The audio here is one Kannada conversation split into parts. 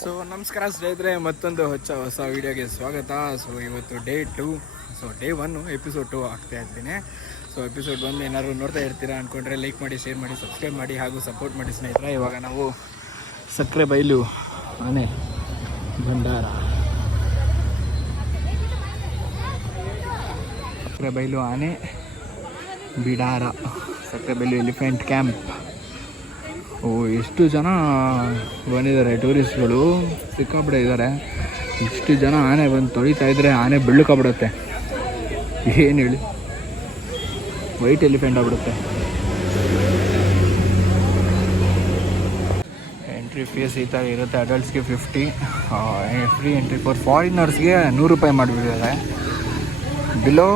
ಸೊ ನಮಸ್ಕಾರ ಸ್ನೇಹಿತರೆ, ಮತ್ತೊಂದು ಹೊಸ ಹೊಸ ವೀಡಿಯೋಗೆ ಸ್ವಾಗತ. ಸೊ ಇವತ್ತು day two so day one episode two ಆಗ್ತಾ ಇರ್ತೀನಿ ಸೊ ಎಪಿಸೋಡ್ ಬಂದು ಏನಾದ್ರು ನೋಡ್ತಾ ಇರ್ತೀರಾ ಅಂದ್ಕೊಂಡ್ರೆ ಲೈಕ್ ಮಾಡಿ ಶೇರ್ ಮಾಡಿ ಸಬ್ಸ್ಕ್ರೈಬ್ ಮಾಡಿ ಹಾಗೂ ಸಪೋರ್ಟ್ ಮಾಡಿ ಸ್ನೇಹಿತರೆ. ಇವಾಗ ನಾವು ಸಕ್ಕರೆ ಬೈಲು ಆನೆ ಭಂಡಾರ. ಸಕ್ಕರೆ ಬೈಲು ಆನೆ, ಬಿಡಾರ. ಸಕ್ಕರೆ ಬೈಲು ಎಲಿಫೆಂಟ್ ಕ್ಯಾಂಪ್ ಓ, ಎಷ್ಟು ಜನ ಬಂದಿದ್ದಾರೆ ಟೂರಿಸ್ಟ್ಗಳು ಸಿಕ್ಕಾಬಿಡೆ ಇದ್ದಾರೆ. ಇಷ್ಟು ಜನ ಆನೆ ಬಂದು ತೊಳಿತಾ ಇದ್ರೆ ಆನೆ ಬೆಳ್ಳಕಾಗ್ಬಿಡುತ್ತೆ ಏನು ಹೇಳಿ? ವೈಟ್ ಎಲಿಫೆಂಟ್ ಆಗ್ಬಿಡುತ್ತೆ. ಎಂಟ್ರಿ ಫೀಸ್ ಈ ಥರ ಇರುತ್ತೆ. ಅಡಲ್ಟ್ಸ್ಗೆ ಫಿಫ್ಟಿ ಫ್ರೀ ಎಂಟ್ರಿ ಫಾರ್ ಫಾರಿನರ್ಸ್ಗೆ ನೂರು ರೂಪಾಯಿ ಮಾಡಿಬಿಟ್ಟಿದ್ದಾರೆ. ಬಿಲೋ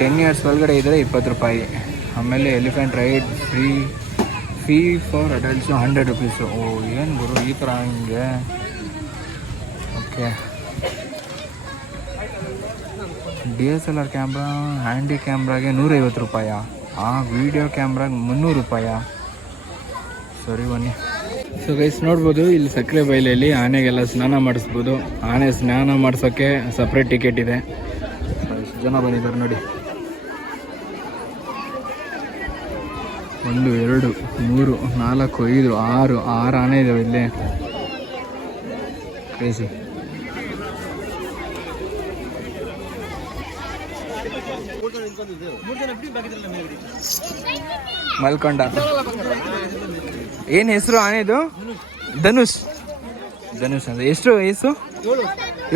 ಟೆನ್ ಇಯರ್ಸ್ ಒಳಗಡೆ ಇದ್ದರೆ ಇಪ್ಪತ್ತು ರೂಪಾಯಿ. ಆಮೇಲೆ elephant ride free fee for adults hundred rupees oh, ಏನು ಗುರು, ಈ ಥರ ಹಿಂಗೆ? Okay D S L R camera handy ಕ್ಯಾಮ್ರಾಗೆ ನೂರೈವತ್ತು ರೂಪಾಯ. ಆ ವಿಡಿಯೋ ಕ್ಯಾಮ್ರಾಗೆ ಮುನ್ನೂರು ರೂಪಾಯ. ಸರಿ, ಬನ್ನಿ. ಸೊ ಗೈಸ್ ನೋಡ್ಬೋದು, ಇಲ್ಲಿ ಸಕ್ಕರೆ ಬೈಲಲ್ಲಿ ಆನೆಗೆಲ್ಲ ಸ್ನಾನ ಮಾಡಿಸ್ಬೋದು. ಆನೆ ಸ್ನಾನ ಮಾಡಿಸೋಕ್ಕೆ ಸಪ್ರೇಟ್ ಟಿಕೆಟ್ ಇದೆ. ಜನ ಬಂದಿದ್ದಾರೆ ನೋಡಿ. ಒಂದು, ಎರಡು, ಮೂರು, ನಾಲ್ಕು, ಐದು, ಆರು ಆರು ಆನೆ ಇದಾವೆ ಇಲ್ಲಿ. ಕ್ರೇಜಿ ಮಲ್ಕೊಂಡ. ಏನು ಹೆಸರು ಆನೆದು ಧನುಷ್. ಧನುಷ್ ಅಂದ್ರೆ ಎಷ್ಟು ವಯಸ್ಸು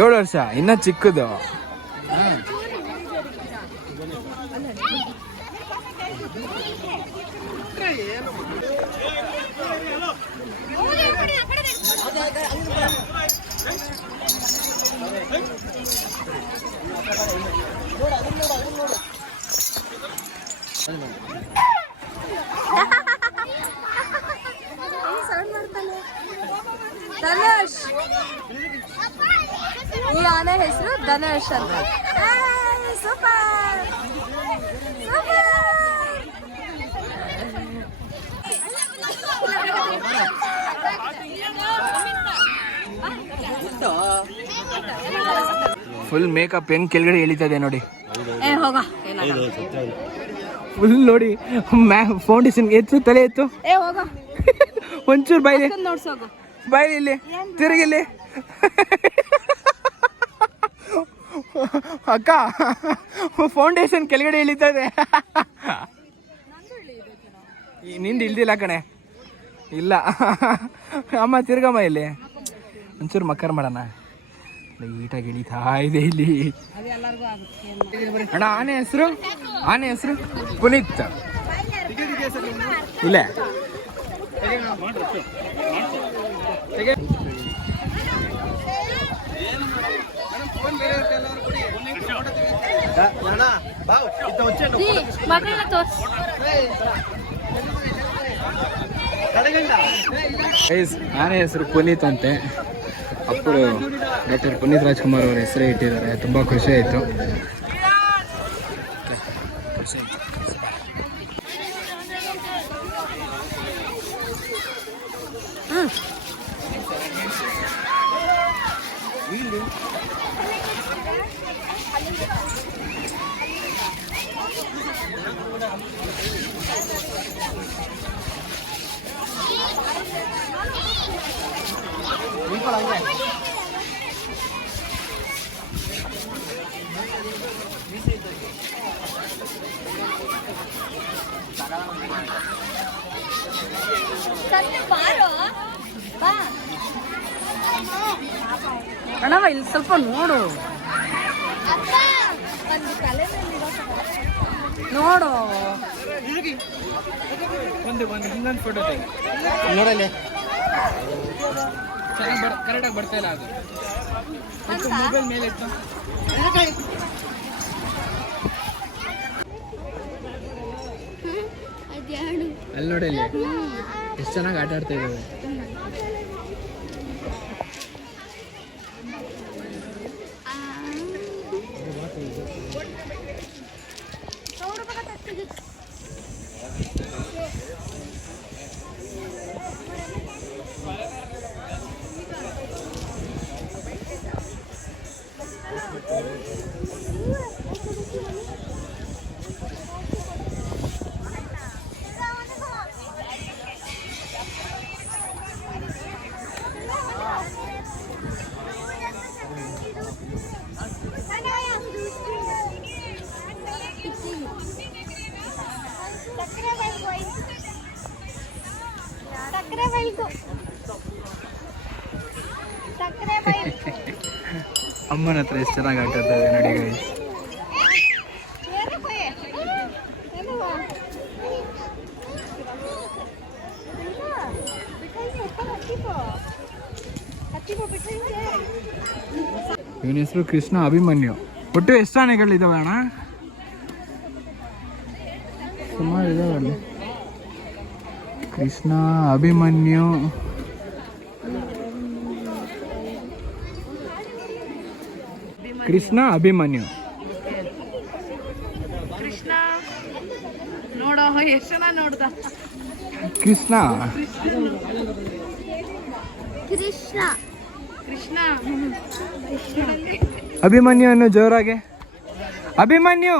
ಏಳು ವರ್ಷ, ಇನ್ನ ಚಿಕ್ಕದು. ಧನುಷ್ ಈ ಆನೆ ಹೆಸರು ಧನುಷ್ ಅಂತ. ಸೂಪರ್. ಫುಲ್ ಮೇಕಪ್ ಹೆಂಗ್ ಕೆಳಗಡೆ ಎಳಿತದೆ ನೋಡಿ. ಫುಲ್ ನೋಡಿ ಫೌಂಡೇಶನ್ ಎತ್ತು ತಲೆ ಎತ್ತು? ಒಂಚೂರು ಬೈಲಿ ನೋಡ್ಸೋಗು ಬೈಲಿ ಇಲ್ಲಿ ತಿರುಗಿಲ್ಲಿ ಅಕ್ಕ ಫೌಂಡೇಶನ್ ಕೆಳಗಡೆ ಇಳಿತದೆ ನಿಂದ ನಿಂದು ಇಲ್ದಿಲ್ಲ ಕಣೆ. ಇಲ್ಲ. ಅಮ್ಮ ತಿರ್ಗಮ್ಮ ಇಲ್ಲಿ. ಒಂಚೂರು ಮಕ್ಕರ್ ಮಾಡೋಣ. ಲೈಟಾಗಿ ಇಳಿತಾ ಇದೆ ಇಲ್ಲಿ. ಅಣ್ಣ, ಆನೆ ಹೆಸರು? ಆನೆ ಹೆಸರು? ಪುನೀತ್. ಇಲ್ಲೇ. ಆನೆ ಹೆಸರು ಪುನೀತ್ ಅಂತೆ. ಅಪ್ಪರು ಡಾಕ್ಟರ್ ಪುನೀತ್ ರಾಜ್ಕುಮಾರ್ ಅವರ ಹೆಸರೇ ಇಟ್ಟಿದ್ದಾರೆ. ತುಂಬ ಖುಷಿ ಆಯಿತು. ಅಣ್ಣವ ಇಲ್ಲಿ ಸ್ವಲ್ಪ ನೋಡು. ನೋಡು. ಒಂದು ಒಂದು ಇನ್ನೊಂದು ಫೋಟೋ ತೆಗಿ. ನೋಡಲ್ಲಿ ಚೆನ್ನಾಗಿ ಬರ್ ಕರೆಕ್ಟಾಗಿ ಬರ್ತಾ ಇಲ್ಲ ಅದು. ಮೊಬೈಲ್ ಮೇಲೆ ಇತ್ತು. ಅಲ್ಲಿ ನೋಡಿ ಅಲ್ಲಿ ಎಷ್ಟು ಚೆನ್ನಾಗಿ ಆಟ ಆಡ್ತಾ ಇದ್ದಾವೆ. ಸಕ್ಕರೆ ಬೈಕು ಸಕ್ಕರೆ ಬೈಕು ಅಮ್ಮನ ಹತ್ರ ಎಷ್ಟು ಚೆನ್ನಾಗಿ ಆಟ ಆಡ್ತದೆ ನೋಡಿ ಗೈಸ್ ಇವನ ಹೆಸರು ಕೃಷ್ಣ ಅಭಿಮನ್ಯು. ಒಟ್ಟು ಎಷ್ಟು ಆನೆಗಳಿದ್ದಾವೆ ಅಣ್ಣ? ಸುಮಾರು ಇದಾವೆ ಕೃಷ್ಣ, ಅಭಿಮನ್ಯು. ಕೃಷ್ಣ ಅಭಿಮನ್ಯು. ಕೃಷ್ಣ ನೋಡೋ ಎಷ್ಟು ಜನ ನೋಡ್ದ? ಕೃಷ್ಣ. ಕೃಷ್ಣ. ಕೃಷ್ಣ. ಅಭಿಮನ್ಯು ಅನ್ನು ಜೋರಾಗೆ. ಅಭಿಮನ್ಯು.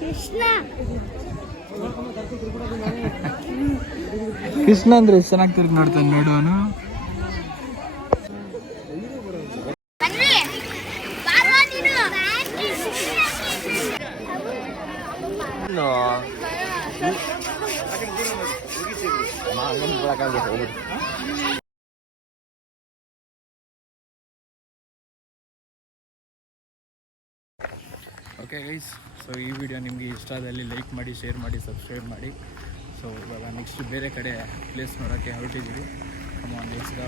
ಕೃಷ್ಣ. ಕೃಷ್ಣ ಅಂದ್ರೆ ಎಷ್ಟು ಚೆನ್ನಾಗಿ ತಿರುಗಿ ನೋಡ್ತಾನೆ ನೋಡುವನು ಓಕೆ ಗೈಸ್ ಸೊ ಈ ವಿಡಿಯೋ ನಿಮಗೆ ಇಷ್ಟ ಆದಲ್ಲಿ ಲೈಕ್ ಮಾಡಿ ಶೇರ್ ಮಾಡಿ ಸಬ್ಸ್ಕ್ರೈಬ್ ಮಾಡಿ. ಸೊ ಇವಾಗ ನೆಕ್ಸ್ಟ್ ಬೇರೆ ಕಡೆ ಪ್ಲೇಸ್ ನೋಡೋಕ್ಕೆ ಹೊರಟಿದ್ದೀವಿ ನಮ್ಮ ನೆಕ್ಸ್ಟ್